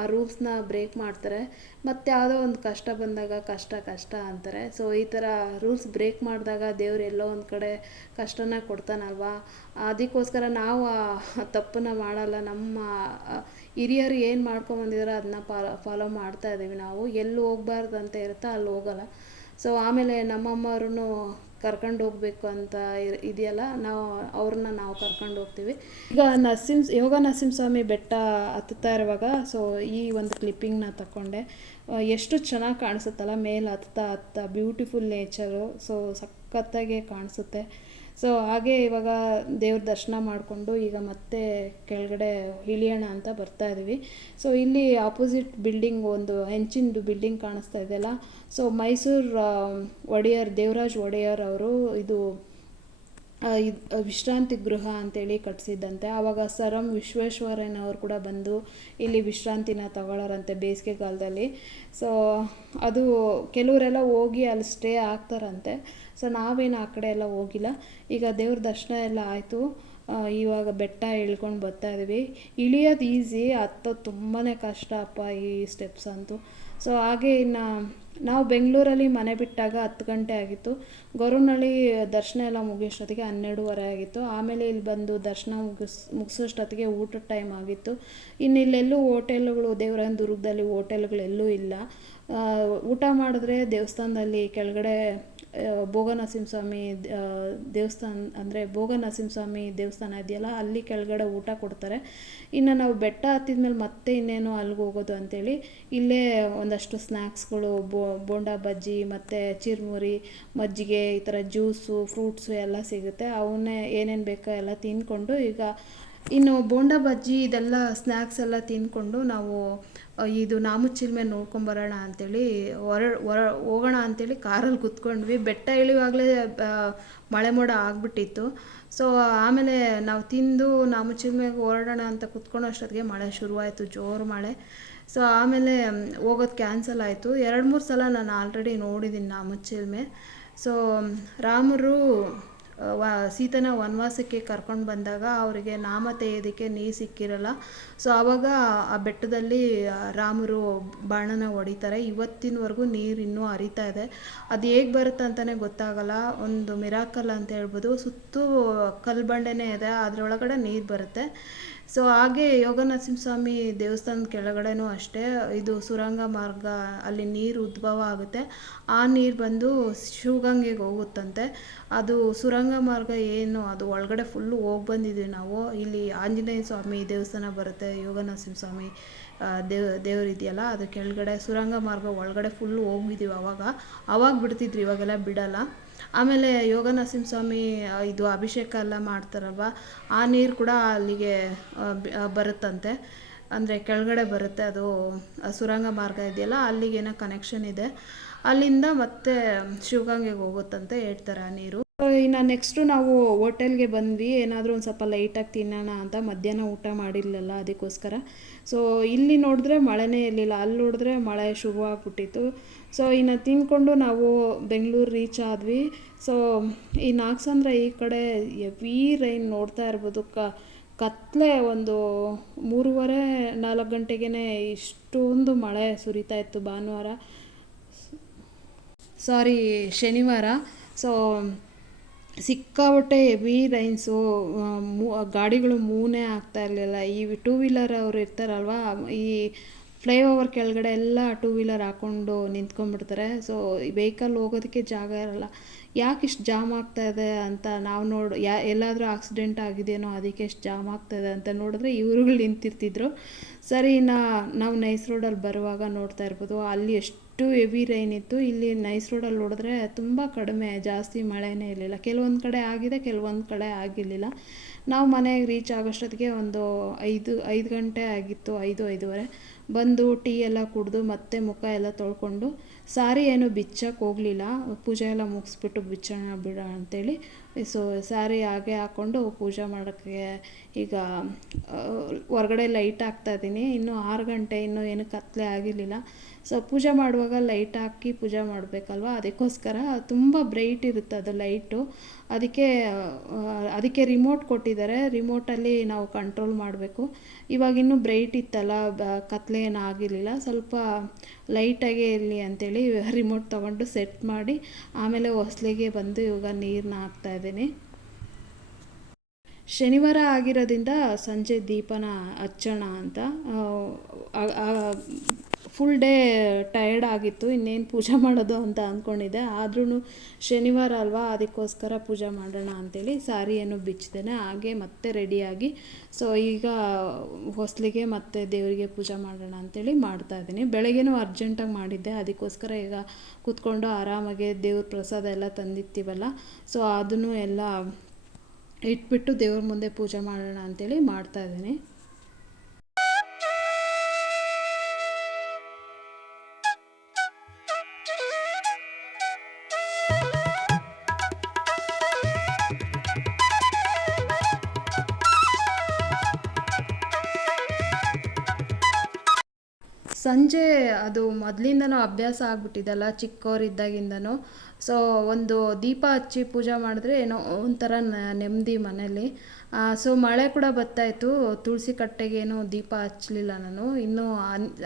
S1: ಆ ರೂಲ್ಸ್ನ ಬ್ರೇಕ್ ಮಾಡ್ತಾರೆ. ಮತ್ತು ಯಾವುದೋ ಒಂದು ಕಷ್ಟ ಬಂದಾಗ ಕಷ್ಟ ಕಷ್ಟ ಅಂತಾರೆ. ಸೊ ಈ ಥರ ರೂಲ್ಸ್ ಬ್ರೇಕ್ ಮಾಡಿದಾಗ ದೇವ್ರು ಎಲ್ಲೋ ಒಂದು ಕಡೆ ಕಷ್ಟನ ಕೊಡ್ತಾನಲ್ವಾ? ಅದಕ್ಕೋಸ್ಕರ ನಾವು ಆ ತಪ್ಪನ್ನ ಮಾಡಲ್ಲ. ನಮ್ಮ ಹಿರಿಯರು ಏನು ಮಾಡ್ಕೊಂಬಂದಿದಾರೋ ಅದನ್ನ ಫಾಲೋ ಫಾಲೋ ಮಾಡ್ತಾ ಇದ್ದೀವಿ ನಾವು. ಎಲ್ಲಿ ಹೋಗ್ಬಾರ್ದು ಅಂತ ಇರುತ್ತೋ ಅಲ್ಲಿ ಹೋಗಲ್ಲ. ಸೊ ಆಮೇಲೆ ನಮ್ಮಮ್ಮವ್ರೂ ಕರ್ಕೊಂಡು ಹೋಗ್ಬೇಕು ಅಂತ ಇದೆಯಲ್ಲ ನಾವು ಅವ್ರನ್ನ ನಾವು ಕರ್ಕೊಂಡು ಹೋಗ್ತೀವಿ. ಈಗ ನರಸಿಂಹ ಯೋಗ ನರಸಿಂಹಸ್ವಾಮಿ ಬೆಟ್ಟ ಹತ್ತುತ್ತಾ ಇರುವಾಗ ಸೊ ಈ ಒಂದು ಕ್ಲಿಪ್ಪಿಂಗ್ನ ಆ, ಎಷ್ಟು ಚೆನ್ನಾಗಿ ಕಾಣಿಸುತ್ತಲ್ಲ ಮೇಲೆ ಹತ್ತಾ ಹತ್ತಾ ಬ್ಯೂಟಿಫುಲ್ ನೇಚರು ಸೊ ಸಖತ್ತಾಗೆ ಕಾಣಿಸುತ್ತೆ. ಸೊ ಹಾಗೆ ಇವಾಗ ದೇವ್ರ ದರ್ಶನ ಮಾಡಿಕೊಂಡು ಈಗ ಮತ್ತೆ ಕೆಳಗಡೆ ಇಳಿಯೋಣ ಅಂತ ಬರ್ತಾ ಇದ್ದೀವಿ ಸೊ ಇಲ್ಲಿ ಆಪೋಸಿಟ್ ಬಿಲ್ಡಿಂಗ್ ಒಂದು ಹೆಂಚಿಂದು ಬಿಲ್ಡಿಂಗ್ ಕಾಣಿಸ್ತಾ ಇದೆಯಲ್ಲ ಸೊ ಮೈಸೂರು ಒಡೆಯರ್, ದೇವರಾಜ್ ಒಡೆಯರ್ ಅವರು ಇದು ಇದ್- ವಿಶ್ರಾಂತಿ ಗೃಹ ಅಂತೇಳಿ ಕಟ್ಸಿದ್ದಂತೆ. ಆವಾಗ ಸರ್ ಎಂ ವಿಶ್ವೇಶ್ವರಯ್ಯನವರು ಕೂಡ ಬಂದು ಇಲ್ಲಿ ವಿಶ್ರಾಂತಿನ ತಗೊಳ್ಳೋರಂತೆ ಬೇಸಿಗೆಗಾಲದಲ್ಲಿ. ಸೊ ಅದು ಕೆಲವರೆಲ್ಲ ಹೋಗಿ ಅಲ್ಲಿ ಸ್ಟೇ ಆಗ್ತಾರಂತೆ. ಸೊ ನಾವೇನು ಆ ಕಡೆ ಎಲ್ಲ ಹೋಗಿಲ್ಲ. ಈಗ ದೇವ್ರ ದರ್ಶನ ಎಲ್ಲ ಆಯಿತು. ಇವಾಗ ಬೆಟ್ಟ ಇಳ್ಕೊಂಡು ಬರ್ತಾ ಇದೀವಿ. ಇಳಿಯೋದು ಈಸಿ ಹತ್ತೋದು ತುಂಬಾ ಕಷ್ಟ ಅಪ್ಪ ಈ ಸ್ಟೆಪ್ಸ್ ಅಂತೂ. ಸೊ ಹಾಗೆ ಇನ್ನು ನಾವು ಬೆಂಗಳೂರಲ್ಲಿ ಮನೆ ಬಿಟ್ಟಾಗ ಹತ್ತು ಗಂಟೆ ಆಗಿತ್ತು. ಗೊರವನಹಳ್ಳಿ ದರ್ಶನ ಎಲ್ಲ ಮುಗಿಯೋಷ್ಟೊತ್ತಿಗೆ ಹನ್ನೆರಡೂವರೆ ಆಗಿತ್ತು. ಆಮೇಲೆ ಇಲ್ಲಿ ಬಂದು ದರ್ಶನ ಮುಗಿಸ್, ಮುಗಿಸೋಷ್ಟೊತ್ತಿಗೆ ಊಟದ ಟೈಮ್ ಆಗಿತ್ತು. ಇನ್ನು ಇಲ್ಲೆಲ್ಲೂ ಹೋಟೆಲ್ಗಳು ದೇವರಾಯನ ದುರ್ಗದಲ್ಲಿ ಓಟೆಲ್ಗಳೆಲ್ಲೂ ಇಲ್ಲ. ಊಟ ಮಾಡಿದ್ರೆ ದೇವಸ್ಥಾನದಲ್ಲಿ ಕೆಳಗಡೆ ಭೋಗ ನರಸಿಂಹಸ್ವಾಮಿ ದೇವಸ್ಥಾನ ಅಂದರೆ ಭೋಗ ನರಸಿಂಹಸ್ವಾಮಿ ದೇವಸ್ಥಾನ ಇದೆಯಲ್ಲ, ಅಲ್ಲಿ ಕೆಳಗಡೆ ಊಟ ಕೊಡ್ತಾರೆ. ಇನ್ನು ನಾವು ಬೆಟ್ಟ ಹತ್ತಿದ್ಮೇಲೆ ಮತ್ತೆ ಇನ್ನೇನು ಅಲ್ಲಿಗೆ ಹೋಗೋದು ಅಂತೇಳಿ, ಇಲ್ಲೇ ಒಂದಷ್ಟು ಸ್ನ್ಯಾಕ್ಸ್ಗಳು ಬೋಂಡ ಬಜ್ಜಿ, ಮತ್ತು ಚಿರ್ಮುರಿ, ಮಜ್ಜಿಗೆ, ಈ ಥರ ಜ್ಯೂಸು, ಫ್ರೂಟ್ಸು ಎಲ್ಲ ಸಿಗುತ್ತೆ. ಅವನ್ನೇ ಏನೇನು ಬೇಕೋ ಎಲ್ಲ ತಿಂದ್ಕೊಂಡು ಈಗ ಇನ್ನು ಬೋಂಡಾ ಬಜ್ಜಿ ಇದೆಲ್ಲ ಸ್ನ್ಯಾಕ್ಸ್ ಎಲ್ಲ ತಿಂದ್ಕೊಂಡು ನಾವು ಇದು ನಾಮುಚ್ಚಿಲ್ಮೆ ನೋಡ್ಕೊಂಬರೋಣ ಅಂತೇಳಿ, ಹೊರ ಹೊರ, ಹೋಗೋಣ ಅಂತೇಳಿ ಕಾರಲ್ಲಿ ಕುತ್ಕೊಂಡ್ವಿ. ಬೆಟ್ಟ ಇಳಿಯುವಾಗಲೇ ಮಳೆ ಮೋಡ ಆಗಿಬಿಟ್ಟಿತ್ತು. ಸೊ ಆಮೇಲೆ ನಾವು ತಿಂದು ನಾಮುಚ್ಚಿಲ್ಮೆಗೆ ಹೊರಡೋಣ ಅಂತ ಕೂತ್ಕೊಳ್ಳೋ ಅಷ್ಟೊತ್ತಿಗೆ ಮಳೆ ಶುರುವಾಯಿತು, ಜೋರು ಮಳೆ. ಸೊ ಆಮೇಲೆ ಹೋಗೋದು ಕ್ಯಾನ್ಸಲ್ ಆಯಿತು. ಎರಡು ಮೂರು ಸಲ ನಾನು ಆಲ್ರೆಡಿ ನೋಡಿದ್ದೀನಿ ನಾಮುಚ್ಚಿಲ್ಮೆ. ಸೊ ರಾಮರು ವ, ಸೀತನ ವನವಾಸಕ್ಕೆ ಕರ್ಕೊಂಡು ಬಂದಾಗ ಅವರಿಗೆ ನಾಮ ತೆಗೆಯೋದಕ್ಕೆ ನೀರು ಸಿಕ್ಕಿರಲ್ಲ. ಸೊ ಆವಾಗ ಆ ಬೆಟ್ಟದಲ್ಲಿ ರಾಮರು ಬಾಣನ ಹೊಡಿತಾರೆ. ಇವತ್ತಿನವರೆಗೂ ನೀರು ಇನ್ನೂ ಹರಿತಾ ಇದೆ. ಅದು ಹೇಗೆ ಬರುತ್ತೆ ಅಂತಲೇ ಗೊತ್ತಾಗಲ್ಲ. ಒಂದು ಮಿರಾಕಲ್ ಅಂತ ಹೇಳ್ಬೋದು. ಸುತ್ತೂ ಕಲ್ಲು ಬಂಡೆನೇ ಇದೆ. ಅದರೊಳಗಡೆ ನೀರು ಬರುತ್ತೆ. ಸೊ ಹಾಗೆ ಯೋಗ ನರಸಿಂಹಸ್ವಾಮಿ ದೇವಸ್ಥಾನದ ಕೆಳಗಡೆನೂ ಅಷ್ಟೇ. ಇದು ಸುರಂಗ ಮಾರ್ಗ, ಅಲ್ಲಿ ನೀರು ಉದ್ಭವ ಆಗುತ್ತೆ. ಆ ನೀರು ಬಂದು ಶಿವಗಂಗೆಗೆ ಹೋಗುತ್ತಂತೆ. ಅದು ಸುರಂಗ ಮಾರ್ಗ ಏನು, ಅದು ಒಳಗಡೆ ಫುಲ್ಲು ಹೋಗಿ ಬಂದಿದ್ವಿ ನಾವು. ಇಲ್ಲಿ ಆಂಜನೇಯ ಸ್ವಾಮಿ ದೇವಸ್ಥಾನ ಬರುತ್ತೆ, ಯೋಗ ನರಸಿಂಹಸ್ವಾಮಿ ದೇವ ಇದೆಯಲ್ಲ, ಅದು ಕೆಳಗಡೆ ಸುರಂಗ ಮಾರ್ಗ ಒಳಗಡೆ ಫುಲ್ಲು ಹೋಗಿದ್ದೀವಿ ಅವಾಗ. ಅವಾಗ ಬಿಡ್ತಿದ್ರು ಇವಾಗೆಲ್ಲ ಬಿಡಲ್ಲ. ಆಮೇಲೆ ಯೋಗ ನರಸಿಂಹಸ್ವಾಮಿ ಇದು ಅಭಿಷೇಕ ಎಲ್ಲ ಮಾಡ್ತಾರಲ್ವ, ಆ ನೀರು ಕೂಡ ಅಲ್ಲಿಗೆ ಬರುತ್ತಂತೆ. ಅಂದರೆ ಕೆಳಗಡೆ ಬರುತ್ತೆ ಅದು ಸುರಂಗ ಮಾರ್ಗ ಇದೆಯಲ್ಲ, ಅಲ್ಲಿಗೇನೋ ಕನೆಕ್ಷನ್ ಇದೆ. ಅಲ್ಲಿಂದ ಮತ್ತೆ ಶಿವಗಂಗೆಗೆ ಹೋಗುತ್ತಂತೆ ಹೇಳ್ತಾರೆ ಆ ನೀರು. ಇನ್ನು ನೆಕ್ಸ್ಟು ನಾವು ಹೋಟೆಲ್ಗೆ ಬಂದ್ವಿ. ಏನಾದರೂ ಒಂದು ಸ್ವಲ್ಪ ಲೈಟಾಗಿ ತಿನ್ನೋಣ ಅಂತ ಮಧ್ಯಾಹ್ನ ಊಟ ಮಾಡಿರಲಿಲ್ಲ ಅದಕ್ಕೋಸ್ಕರ. ಸೊ ಇಲ್ಲಿ ನೋಡಿದ್ರೆ ಮಳೆನೇ ಇರಲಿಲ್ಲ. ಅಲ್ಲಿ ನೋಡಿದ್ರೆ ಮಳೆ ಶುರು ಆಗ್ಬಿಟ್ಟಿತ್ತು. ಸೊ ಇನ್ನು ತಿಂದ್ಕೊಂಡು ನಾವು ಬೆಂಗಳೂರು ರೀಚ್ ಆದ್ವಿ. ಸೊ ಈ ನಾಗಸಂದ್ರ ಈ ಕಡೆ ಎವಿ ರೈನ್ ನೋಡ್ತಾ ಇರ್ಬೋದು. ಕ, ಕತ್ಲೆ ಒಂದು ಮೂರುವರೆ, ನಾಲ್ಕು ಗಂಟೆಗೇ ಇಷ್ಟೊಂದು ಮಳೆ ಸುರಿತಾ ಇತ್ತು ಭಾನುವಾರ. ಸಾರಿ ಶನಿವಾರ. ಸೊ ಸಿಕ್ಕಾಪಟ್ಟೆ ಹೆವಿ ರೈನ್ಸು ಗಾಡಿಗಳು ಮೂನೇ ಆಗ್ತಾ ಇರಲಿಲ್ಲ. ಈ ಟೂ ವೀಲರ್ ಅವರು ಇರ್ತಾರಲ್ವಾ, ಈ ಫ್ಲೈಓವರ್ ಕೆಳಗಡೆ ಎಲ್ಲ ಟೂ ವೀಲರ್ ಹಾಕ್ಕೊಂಡು ನಿಂತ್ಕೊಂಡ್ಬಿಡ್ತಾರೆ. ಸೊ ವೆಹಿಕಲ್ ಹೋಗೋದಕ್ಕೆ ಜಾಗ ಇರಲ್ಲ. ಯಾಕೆ ಇಷ್ಟು ಜಾಮ್ ಆಗ್ತಾ ಇದೆ ಅಂತ ನಾವು ನೋಡು, ಯಾ, ಎಲ್ಲಾದರೂ ಆಕ್ಸಿಡೆಂಟ್ ಆಗಿದೆಯೇನೋ ಅದಕ್ಕೆ ಎಷ್ಟು ಜಾಮ್ ಆಗ್ತಾ ಇದೆ ಅಂತ ನೋಡಿದ್ರೆ ಇವರುಗಳು ನಿಂತಿರ್ತಿದ್ರು. ಸರಿ, ನಾ, ನಾವು ನೈಸ್ ರೋಡಲ್ಲಿ ಬರುವಾಗ ನೋಡ್ತಾ ಇರ್ಬೋದು. ಅಲ್ಲಿ ಎಷ್ಟು ಹೆವಿ ರೈನ್ ಇತ್ತು. ಇಲ್ಲಿ ನೈಸ್ ರೋಡಲ್ಲಿ ನೋಡಿದ್ರೆ ತುಂಬ ಕಡಿಮೆ, ಜಾಸ್ತಿ ಮಳೆನೇ ಇರಲಿಲ್ಲ. ಕೆಲವೊಂದು ಕಡೆ ಆಗಿದೆ, ಕೆಲವೊಂದು ಕಡೆ ಆಗಿರಲಿಲ್ಲ. ನಾವು ಮನೆಗೆ ರೀಚ್ ಆಗೋಷ್ಟೊತ್ತಿಗೆ ಒಂದು ಐದು ಐದು ಗಂಟೆ ಆಗಿತ್ತು, ಐದು, ಐದೂವರೆ. ಬಂದು ಟೀ ಎಲ್ಲ ಕುಡಿದು ಮತ್ತೆ ಮುಖ ಎಲ್ಲ ತೊಳ್ಕೊಂಡು ಸಾರಿ ಏನು ಬಿಚ್ಚಕ್ಕೆ ಹೋಗಲಿಲ್ಲ. ಪೂಜೆ ಎಲ್ಲ ಮುಗಿಸ್ಬಿಟ್ಟು ಬಿಚ್ಚೋಣ ಬಿಡ ಅಂತೇಳಿ. ಸೊ ಸ್ಯಾರಿ ಹಾಗೆ ಹಾಕ್ಕೊಂಡು ಪೂಜೆ ಮಾಡೋಕ್ಕೆ ಈಗ ಹೊರಗಡೆ ಲೈಟ್ ಹಾಕ್ತಾ ಇದ್ದೀನಿ. ಇನ್ನೂ ಆರು ಗಂಟೆ, ಇನ್ನೂ ಏನು ಕತ್ತಲೆ ಆಗಿರಲಿಲ್ಲ. ಸೊ ಪೂಜೆ ಮಾಡುವಾಗ ಲೈಟ್ ಹಾಕಿ ಪೂಜೆ ಮಾಡಬೇಕಲ್ವ? ಅದಕ್ಕೋಸ್ಕರ ತುಂಬ ಬ್ರೈಟ್ ಇರುತ್ತೆ ಅದು ಲೈಟು. ಅದಕ್ಕೆ ಅದಕ್ಕೆ ರಿಮೋಟ್ ಕೊಟ್ಟಿದ್ದಾರೆ. ರಿಮೋಟಲ್ಲಿ ನಾವು ಕಂಟ್ರೋಲ್ ಮಾಡಬೇಕು. ಇವಾಗ ಇನ್ನೂ ಬ್ರೈಟ್ ಇತ್ತಲ್ಲ ಕತ್ಲೆ ಏನು ಆಗಿರಲಿಲ್ಲ. ಸ್ವಲ್ಪ ಲೈಟಾಗೇ ಇರಲಿ ಅಂತೇಳಿ [laughs] ರಿಮೋಟ್ ತೊಗೊಂಡು ಸೆಟ್ ಮಾಡಿ ಆಮೇಲೆ ಹೊಸ್ಲಿಗೆ ಬಂದು ಇವಾಗ ನೀರನ್ನ ಹಾಕ್ತಾ ಇದ್ದೀನಿ. ಶನಿವಾರ ಆಗಿರೋದ್ರಿಂದ ಸಂಜೆ ದೀಪನ ಹಚ್ಚೋಣ ಅಂತ ಫುಲ್ ಡೇ ಟಯರ್ಡ್ ಆಗಿತ್ತು, ಇನ್ನೇನು ಪೂಜೆ ಮಾಡೋದು ಅಂತ ಅಂದ್ಕೊಂಡಿದ್ದೆ ಆದ್ರೂ ಶನಿವಾರ ಅಲ್ವಾ, ಅದಕ್ಕೋಸ್ಕರ ಪೂಜೆ ಮಾಡೋಣ ಅಂತೇಳಿ ಸಾರಿಯನ್ನು ಬಿಚ್ಚಿದ್ದೇನೆ. ಹಾಗೆ ಮತ್ತೆ ರೆಡಿಯಾಗಿ ಸೊ ಈಗ ಹೊಸ್ಲಿಗೆ ಮತ್ತೆ ದೇವರಿಗೆ ಪೂಜೆ ಮಾಡೋಣ ಮಾಡ್ತಾ ಇದ್ದೀನಿ. ಬೆಳಗ್ಗೆನೂ ಅರ್ಜೆಂಟಾಗಿ ಮಾಡಿದ್ದೆ. ಅದಕ್ಕೋಸ್ಕರ ಈಗ ಕೂತ್ಕೊಂಡು ಆರಾಮಾಗಿ ದೇವ್ರ ಪ್ರಸಾದ ಎಲ್ಲ ತಂದಿರ್ತೀವಲ್ಲ ಸೊ ಅದನ್ನು ಎಲ್ಲ ಇಟ್ಬಿಟ್ಟು ದೇವ್ರ ಮುಂದೆ ಪೂಜೆ ಮಾಡೋಣ ಮಾಡ್ತಾ ಸಂಜೆ ಅದು ಮೊದಲಿಂದನೂ ಅಭ್ಯಾಸ ಆಗ್ಬಿಟ್ಟಿದಲ್ಲ ಚಿಕ್ಕವರಿದ್ದಾಗಿಂದನೂ ಸೊ ಒಂದು ದೀಪ ಹಚ್ಚಿ ಪೂಜೆ ಮಾಡಿದ್ರೆ ಏನೋ ಒಂಥರ ನೆಮ್ಮದಿ ಮನೇಲಿ. ಸೊ ಮಳೆ ಕೂಡ ಬರ್ತಾಯಿತ್ತು ತುಳಸಿ ಕಟ್ಟೆಗೇನು ದೀಪ ಹಚ್ಚಲಿಲ್ಲ ನಾನು. ಇನ್ನೂ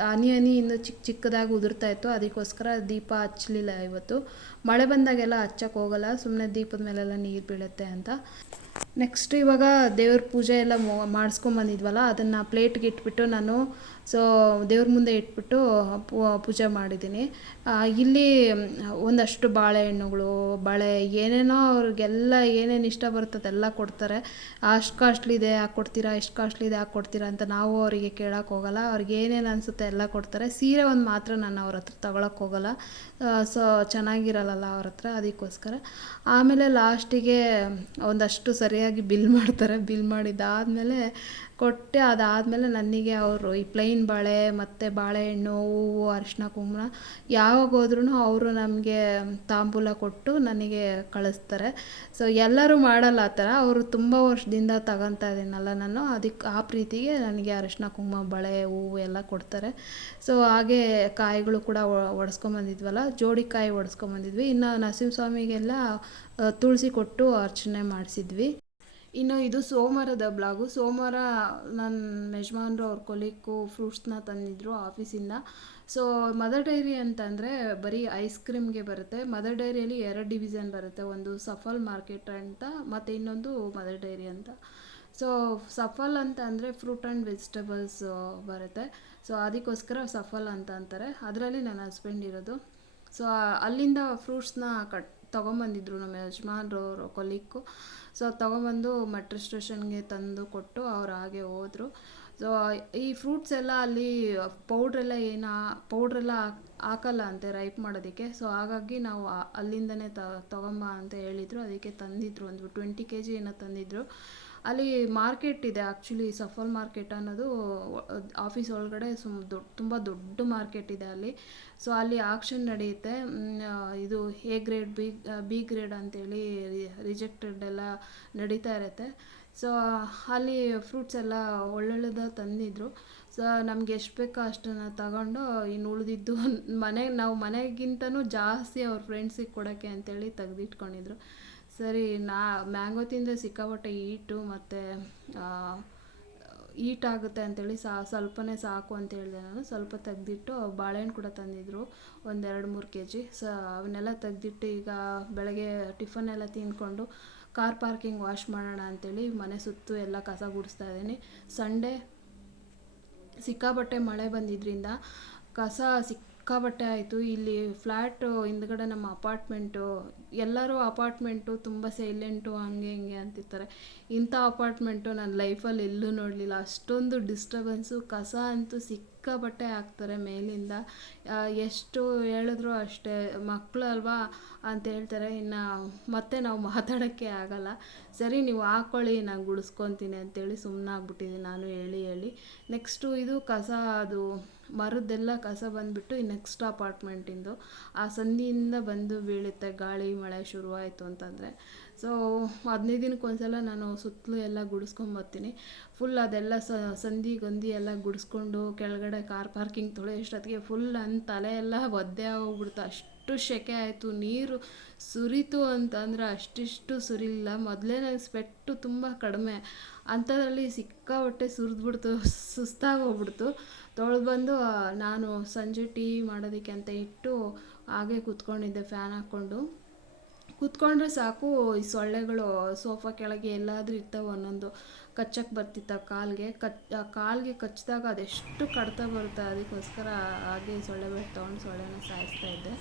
S1: ಹನಿ ಹನಿ ಇನ್ನೂ ಚಿಕ್ಕ ಚಿಕ್ಕದಾಗಿ ಉದುರ್ತಾ ಇತ್ತು. ಅದಕ್ಕೋಸ್ಕರ ದೀಪ ಹಚ್ಚಲಿಲ್ಲ ಇವತ್ತು. ಮಳೆ ಬಂದಾಗೆಲ್ಲ ಹಚ್ಚಕ್ಕೆ ಹೋಗಲ್ಲ. ಸುಮ್ಮನೆ ದೀಪದ ಮೇಲೆಲ್ಲ ನೀರು ಬೀಳುತ್ತೆ ಅಂತ. ನೆಕ್ಸ್ಟ್ ಇವಾಗ ದೇವ್ರ ಪೂಜೆ ಎಲ್ಲ ಮಾಡಿಸ್ಕೊಂಬಂದಿದ್ವಲ್ಲ, ಅದನ್ನು ಪ್ಲೇಟ್ಗೆ ಇಟ್ಬಿಟ್ಟು ನಾನು ಸೊ ದೇವ್ರ ಮುಂದೆ ಇಟ್ಬಿಟ್ಟು ಪೂಜೆ ಮಾಡಿದ್ದೀನಿ. ಇಲ್ಲಿ ಒಂದಷ್ಟು ಬಾಳೆಹಣ್ಣುಗಳು, ಬಳೆ ಏನೇನೋ ಅವ್ರಿಗೆಲ್ಲ ಏನೇನು ಇಷ್ಟ ಬರುತ್ತೆ ಅದೆಲ್ಲ ಕೊಡ್ತಾರೆ. ಅಷ್ಟು ಕಾಸ್ಟ್ಲಿ ಇದೆ ಹಾಕಿ ಕೊಡ್ತೀರಾ, ಇಷ್ಟು ಕಾಸ್ಟ್ಲಿ ಇದೆ ಹಾಕಿ ಕೊಡ್ತೀರಾ ಅಂತ ನಾವು ಅವರಿಗೆ ಕೇಳೋಕೆ ಹೋಗಲ್ಲ. ಅವ್ರಿಗೆ ಏನೇನು ಅನಿಸುತ್ತೆ ಎಲ್ಲ ಕೊಡ್ತಾರೆ. ಸೀರೆ ಒಂದು ಮಾತ್ರ ನಾನು ಅವ್ರ ಹತ್ರ ತಗೊಳಕ್ಕೆ ಹೋಗಲ್ಲ. ಸೊ ಚೆನ್ನಾಗಿರಲ್ಲ ಅವ್ರ ಹತ್ರ, ಅದಕ್ಕೋಸ್ಕರ. ಆಮೇಲೆ ಲಾಸ್ಟಿಗೆ ಒಂದಷ್ಟು ಸರಿಯಾಗಿ ಬಿಲ್ ಮಾಡ್ತಾರೆ. ಬಿಲ್ ಮಾಡಿದ್ದಾದಮೇಲೆ ಕೊಟ್ಟೆ, ಅದಾದಮೇಲೆ ನನಗೆ ಅವರು ಈ ಪ್ಲೈನ್ ಬಾಳೆ ಮತ್ತು ಬಾಳೆಹಣ್ಣು, ಹೂವು ಅರಿಶಿನ ಕುಂಕುಮ ಯಾವಾಗ ಹೋದ್ರೂ ಅವರು ನಮಗೆ ತಾಂಬೂಲ ಕೊಟ್ಟು ನನಗೆ ಕಳಿಸ್ತಾರೆ. ಸೊ ಎಲ್ಲರೂ ಮಾಡಲ್ಲ ಆ ಥರ. ಅವರು ತುಂಬ ವರ್ಷದಿಂದ ತಗೊತಾ ಇದ್ದೀನಲ್ಲ ನಾನು. ಅದಕ್ಕೆ ಆ ಪ್ರೀತಿಗೆ ನನಗೆ ಅರಿಶಿನ, ಕುಂಕುಮ, ಬಳೆ, ಹೂವು ಎಲ್ಲ ಕೊಡ್ತಾರೆ. ಸೊ ಹಾಗೆ ಕಾಯಿಗಳು ಕೂಡ ಒಡಿಸ್ಕೊಂಬಂದಿದ್ವಲ್ಲ ಜೋಡಿ ಕಾಯಿ ಒಡಿಸ್ಕೊಂಬಂದಿದ್ವಿ ಇನ್ನು ನರಸಿಂಹಸ್ವಾಮಿಗೆಲ್ಲ ಸ್ವಾಮಿಗೆಲ್ಲ ತುಳಸಿ ಕೊಟ್ಟು ಅರ್ಚನೆ ಮಾಡಿಸಿದ್ವಿ. ಇನ್ನು ಇದು ಸೋಮವಾರದ ಬ್ಲಾಗು. ಸೋಮವಾರ ನನ್ನ ಯಜಮಾನ್ರು ಅವ್ರ ಕೊಲಿಕ್ಕು ಫ್ರೂಟ್ಸ್ನ ತಂದಿದ್ರು ಆಫೀಸಿಂದ. ಸೊ ಮದರ್ ಡೈರಿ ಅಂತಂದರೆ ಬರೀ ಐಸ್ ಕ್ರೀಮ್ಗೆ ಬರುತ್ತೆ. ಮದರ್ ಡೈರಿಯಲ್ಲಿ ಎರಡು ಡಿವಿಷನ್ ಬರುತ್ತೆ. ಒಂದು ಸಫಲ್ ಮಾರ್ಕೆಟ್ ಅಂತ, ಮತ್ತು ಇನ್ನೊಂದು ಮದರ್ ಡೈರಿ ಅಂತ. ಸೊ ಸಫಲ್ ಅಂತ ಅಂದರೆ ಫ್ರೂಟ್ ಆ್ಯಂಡ್ ವೆಜಿಟೇಬಲ್ಸ್ ಬರುತ್ತೆ. ಸೊ ಅದಕ್ಕೋಸ್ಕರ ಸಫಲ್ ಅಂತ ಅಂತಾರೆ. ಅದರಲ್ಲಿ ನನ್ನ ಹಸ್ಬೆಂಡ್ ಇರೋದು. ಸೊ ಅಲ್ಲಿಂದ ಫ್ರೂಟ್ಸ್ನ ಕಟ್ ತೊಗೊಂಬಂದಿದ್ರು ನಮ್ಮ ಯಜಮಾನ್ರವರು ಕೊಲೀಗು ಸೊ ತೊಗೊಂಬಂದು ಮೆಟ್ರೋ ಸ್ಟೇಷನ್ಗೆ ತಂದು ಕೊಟ್ಟು ಅವ್ರು ಹಾಗೆ ಹೋದರು. ಸೊ ಈ ಫ್ರೂಟ್ಸ್ ಎಲ್ಲ ಅಲ್ಲಿ ಪೌಡ್ರೆಲ್ಲ ಏನು ಪೌಡ್ರೆಲ್ಲ ಹಾಕಲ್ಲ ಅಂತೆ ರೈಪ್ ಮಾಡೋದಕ್ಕೆ. ಸೊ ಹಾಗಾಗಿ ನಾವು ಅಲ್ಲಿಂದನೇ ತೊಗೊಂಬ ಅಂತ ಹೇಳಿದರು. ಅದಕ್ಕೆ ತಂದಿದ್ರು ಒಂದು ಟ್ವೆಂಟಿ ಕೆ ಜಿ ಏನೋ ತಂದಿದ್ರು. ಅಲ್ಲಿ ಮಾರ್ಕೆಟ್ ಇದೆ ಆ್ಯಕ್ಚುಲಿ ಸಫಲ್ ಮಾರ್ಕೆಟ್ ಅನ್ನೋದು, ಆಫೀಸ್ ಒಳಗಡೆ ಸುಮ್ ದೊಡ್ಡ ತುಂಬ ದೊಡ್ಡ ಮಾರ್ಕೆಟ್ ಇದೆ ಅಲ್ಲಿ. ಸೊ ಅಲ್ಲಿ ಆಕ್ಷನ್ ನಡೆಯುತ್ತೆ. ಇದು A grade B B grade ಅಂತೇಳಿ ರಿಜೆಕ್ಟೆಡ್ ಎಲ್ಲ ನಡೀತಾ ಇರುತ್ತೆ. ಸೊ ಅಲ್ಲಿ ಫ್ರೂಟ್ಸ್ ಎಲ್ಲ ಒಳ್ಳೊಳ್ಳೆದ ತಂದಿದ್ರು. ಸೊ ನಮ್ಗೆ ಎಷ್ಟು ಬೇಕೋ ಅಷ್ಟನ್ನು ತಗೊಂಡು ಇನ್ನು ಉಳಿದಿದ್ದು ಮನೆ, ನಾವು ಮನೆಗಿಂತನೂ ಜಾಸ್ತಿ ಅವ್ರ ಫ್ರೆಂಡ್ಸಿಗೆ ಕೊಡೋಕ್ಕೆ ಅಂತೇಳಿ ತೆಗ್ದಿಟ್ಕೊಂಡಿದ್ರು. ಸರಿ, ನಾ ಮ್ಯಾಂಗೋ ತಿಂದರೆ ಸಿಕ್ಕಾಪಟ್ಟೆ ಈಟು ಮತ್ತು ಈಟ್ ಆಗುತ್ತೆ ಅಂತೇಳಿ ಸಾ, ಸ್ವಲ್ಪನೇ ಸಾಕು ಅಂತ ಹೇಳಿದೆ ನಾನು. ಸ್ವಲ್ಪ ತೆಗೆದಿಟ್ಟು ಬಾಳೆಹಣ್ಣು ಕೂಡ ತಂದಿದ್ರು ಒಂದೆರಡು ಮೂರು ಕೆ ಜಿ ಸೊ, ಅವನ್ನೆಲ್ಲ ತೆಗೆದಿಟ್ಟು ಈಗ ಬೆಳಗ್ಗೆ ಟಿಫನ್ ಎಲ್ಲ ತಿಂದ್ಕೊಂಡು ಕಾರ್ ಪಾರ್ಕಿಂಗ್ ವಾಶ್ ಮಾಡೋಣ ಅಂತೇಳಿ ಮನೆ ಸುತ್ತು ಎಲ್ಲ ಕಸ ಗುಡಿಸ್ತಾ ಇದ್ದೀನಿ. ಸಂಡೇ ಸಿಕ್ಕಾಪಟ್ಟೆ ಮಳೆ ಬಂದಿದ್ದರಿಂದ ಕಸ ಸಿಕ್ಕಾಬಟ್ಟೆ ಆಯಿತು. ಇಲ್ಲಿ ಫ್ಲ್ಯಾಟು ಹಿಂದ್ಗಡೆ ನಮ್ಮ ಅಪಾರ್ಟ್ಮೆಂಟು ಎಲ್ಲರೂ ಅಪಾರ್ಟ್ಮೆಂಟು ತುಂಬ ಸೈಲೆಂಟು ಹಂಗೆ ಹಿಂಗೆ ಅಂತಿರ್ತಾರೆ. ಇಂಥ ಅಪಾರ್ಟ್ಮೆಂಟು ನನ್ನ ಲೈಫಲ್ಲಿ ಎಲ್ಲೂ ನೋಡಲಿಲ್ಲ. ಅಷ್ಟೊಂದು ಡಿಸ್ಟರ್ಬೆನ್ಸು ಕಸ ಅಂತೂ ಸಿಕ್ಕಾಬಟ್ಟೆ ಹಾಕ್ತಾರೆ ಮೇಲಿಂದ. ಎಷ್ಟು ಹೇಳಿದ್ರು ಅಷ್ಟೇ ಮಕ್ಕಳು ಅಲ್ವಾ? ಅಂತ ಹೇಳ್ತಾರೆ. ಇನ್ನು ಮತ್ತೆ ನಾವು ಮಾತಾಡೋಕ್ಕೆ ಆಗಲ್ಲ. ಸರಿ, ನೀವು ಹಾಕ್ಕೊಳ್ಳಿ ನಾನು ಗುಡಿಸ್ಕೊತೀನಿ ಅಂತೇಳಿ ಸುಮ್ಮನೆ ಆಗ್ಬಿಟ್ಟಿದ್ದೀನಿ ನಾನು ಹೇಳಿ ಹೇಳಿ. ನೆಕ್ಸ್ಟು ಇದು ಕಸ, ಅದು ಮರದ್ದೆಲ್ಲ ಕಸ ಬಂದುಬಿಟ್ಟು ಈ ನೆಕ್ಸ್ಟ್ ಅಪಾರ್ಟ್ಮೆಂಟಿಂದು ಆ ಸಂದಿಯಿಂದ ಬಂದು ಬೀಳುತ್ತೆ ಗಾಳಿ, ಮಳೆ ಶುರುವಾಯಿತು ಅಂತಂದರೆ. ಸೊ ಹದಿನೈದು ದಿನಕ್ಕೆ ಒಂದ್ಸಲ ನಾನು ಸುತ್ತಲೂ ಎಲ್ಲ ಗುಡಿಸ್ಕೊಂಬರ್ತೀನಿ ಫುಲ್ ಅದೆಲ್ಲ ಸ, ಸಂದಿ, ಗೊಂದಿ ಎಲ್ಲ ಗುಡಿಸ್ಕೊಂಡು ಕೆಳಗಡೆ ಕಾರ್ ಪಾರ್ಕಿಂಗ್ ತೊಳೆ ಅಷ್ಟೊತ್ತಿಗೆ ಫುಲ್ ನನ್ನ ತಲೆ ಎಲ್ಲ ಒದ್ದೆ ಹೋಗ್ಬಿಡ್ತು ಅಷ್ಟು ಸೆಕೆ ಆಯಿತು, ನೀರು ಸುರಿತು ಅಂತಂದರೆ ಅಷ್ಟಿಷ್ಟು ಸುರಿಲಿಲ್ಲ. ಮೊದಲೇ ನನಗೆ ಸ್ವೆಟ್ಟು ತುಂಬ ಕಡಿಮೆ. ಅಂಥದ್ರಲ್ಲಿ ಸಿಕ್ಕಾಪಟ್ಟೆ ಸುರಿದ್ಬಿಡ್ತು, ಸುಸ್ತಾಗಿ ಹೋಗ್ಬಿಡ್ತು. ತೊಳೆದು ಬಂದು ನಾನು ಸಂಜೆ ಟೀ ಮಾಡೋದಕ್ಕೆ ಅಂತ ಇಟ್ಟು ಹಾಗೆ ಕೂತ್ಕೊಂಡಿದ್ದೆ ಫ್ಯಾನ್ ಹಾಕ್ಕೊಂಡು. ಕೂತ್ಕೊಂಡ್ರೆ ಸಾಕು, ಈ ಸೊಳ್ಳೆಗಳು ಸೋಫಾ ಕೆಳಗೆ ಎಲ್ಲಾದರೂ ಇರ್ತಾವೆ ಒಂದೊಂದು. ಕಚ್ಚಕ್ಕೆ ಬರ್ತಿತ್ತು ಕಾಲಿಗೆ. ಕಚ್ ಕಾಲಿಗೆ ಕಚ್ಚಿದಾಗ ಅದೆಷ್ಟು ಕಡಿತ ಬರುತ್ತೆ, ಅದಕ್ಕೋಸ್ಕರ ಹಾಗೆ ಸೊಳ್ಳೆ ತೊಗೊಂಡು ಸೊಳ್ಳೆನ ಸಾಯಿಸ್ತಾ ಇದ್ದೆ.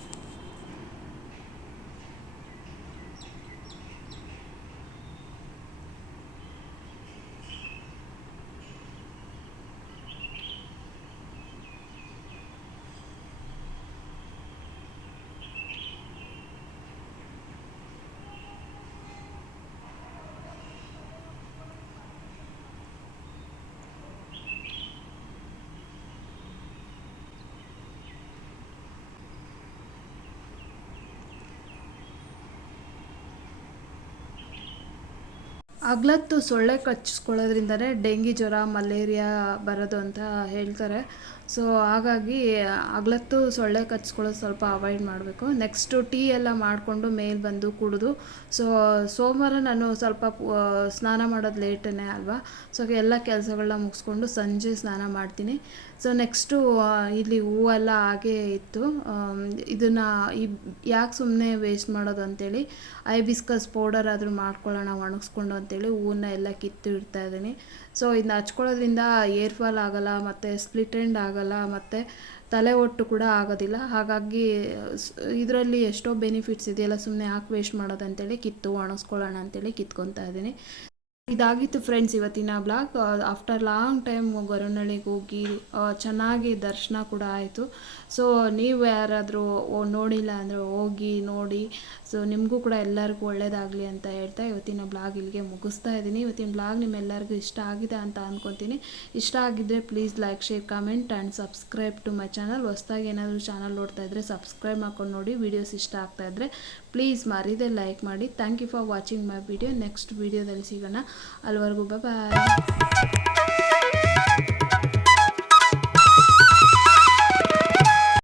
S1: ಹಗ್ಲತ್ತು ಸೊಳ್ಳೆ ಕಚ್ಚಿಸ್ಕೊಳ್ಳೋದ್ರಿಂದನೇ ಡೆಂಗಿ ಜ್ವರ ಮಲೇರಿಯಾ ಬರೋದು ಅಂತ ಹೇಳ್ತಾರೆ. ಸೊ ಹಾಗಾಗಿ, ಅಗಲತ್ತು ಸೊಳ್ಳೆ ಕಚ್ಕೊಳ್ಳೋದು ಸ್ವಲ್ಪ ಅವಾಯ್ಡ್ ಮಾಡಬೇಕು. ನೆಕ್ಸ್ಟು ಟೀ ಎಲ್ಲ ಮಾಡಿಕೊಂಡು ಮೇಲೆ ಬಂದು ಕುಡಿದು ಸೊ ಸೋಮವಾರ ನಾನು ಸ್ವಲ್ಪ ಸ್ನಾನ ಮಾಡೋದು ಲೇಟನೇ ಅಲ್ವಾ? ಸೊ ಎಲ್ಲ ಕೆಲಸಗಳನ್ನ ಮುಗಿಸ್ಕೊಂಡು ಸಂಜೆ ಸ್ನಾನ ಮಾಡ್ತೀನಿ. ಸೊ ನೆಕ್ಸ್ಟು ಇಲ್ಲಿ ಹೂವೆಲ್ಲ ಹಾಗೇ ಇತ್ತು. ಇದನ್ನು ಈ, ಯಾಕೆ ಸುಮ್ಮನೆ ವೇಸ್ಟ್ ಮಾಡೋದು ಅಂತೇಳಿ ಐಬಿಸ್ಕಸ್ ಪೌಡರ್ ಆದರೂ ಮಾಡ್ಕೊಳ್ಳೋಣ, ಒಣಗಿಸ್ಕೊಂಡು ಅಂತೇಳಿ ಹೂವನ್ನ ಎಲ್ಲ ಕಿತ್ತು ಇಡ್ತಾ ಇದ್ದೀನಿ. ಸೊ ಇದನ್ನ ಹಚ್ಕೊಳ್ಳೋದ್ರಿಂದ ಏರ್ ಫಾಲ್ ಆಗಲ್ಲ, ಮತ್ತು ಸ್ಪ್ಲಿಟ್ ಎಂಡ್ ಆಗಲ್ಲ, ಮತ್ತು ತಲೆ ಒಟ್ಟು ಕೂಡ ಆಗೋದಿಲ್ಲ. ಹಾಗಾಗಿ ಇದರಲ್ಲಿ ಎಷ್ಟೋ ಬೆನಿಫಿಟ್ಸ್ ಇದೆಯಲ್ಲ ಸುಮ್ಮನೆ ಹಾಕಿ ವೇಸ್ಟ್ ಮಾಡೋದಂತೇಳಿ ಕಿತ್ತು, ಒಣಗಿಸ್ಕೊಳ್ಳೋಣ ಅಂತೇಳಿ ಕಿತ್ಕೊತಾ ಇದ್ದೀನಿ. ಇದಾಗಿತ್ತು ಫ್ರೆಂಡ್ಸ್ ಇವತ್ತಿನ ಬ್ಲಾಗ್ ಆಫ್ಟರ್ ಲಾಂಗ್ ಟೈಮ್ ಗೊರವನಹಳ್ಳಿಗೆ ಹೋಗಿ ಚೆನ್ನಾಗಿ ದರ್ಶನ ಕೂಡ ಆಯಿತು. ಸೊ ನೀವು ಯಾರಾದರೂ ನೋಡಿಲ್ಲ ಅಂದರೆ ಹೋಗಿ ನೋಡಿ. ಸೊ ನಿಮಗೂ ಕೂಡ ಎಲ್ಲರಿಗೂ ಒಳ್ಳೆಯದಾಗಲಿ ಅಂತ ಹೇಳ್ತಾ ಇವತ್ತಿನ ಬ್ಲಾಗ್ ಇಲ್ಲಿಗೆ ಮುಗಿಸ್ತಾ ಇದ್ದೀನಿ. ಇವತ್ತಿನ ಬ್ಲಾಗ್ ನಿಮ್ಮೆಲ್ಲರಿಗೂ ಇಷ್ಟ ಆಗಿದೆ ಅಂತ ಅಂದ್ಕೊತೀನಿ ಇಷ್ಟ ಆಗಿದ್ದರೆ please like, share, comment and subscribe to my channel. ಹೊಸ್ದಾಗಿ ಏನಾದರೂ ಚಾನಲ್ ನೋಡ್ತಾ ಇದ್ದರೆ ಸಬ್ಸ್ಕ್ರೈಬ್ ಮಾಡ್ಕೊಂಡು ನೋಡಿ. ವೀಡಿಯೋಸ್ ಇಷ್ಟ ಆಗ್ತಾ ಇದ್ದರೆ ಪ್ಲೀಸ್ ಮರೀದೆ ಲೈಕ್ ಮಾಡಿ. Thank you for watching my video. Next ವೀಡಿಯೋದಲ್ಲಿ ಸಿಗೋಣ. ಅಲ್ಲಿವರೆಗೂ ಬಾಯ್.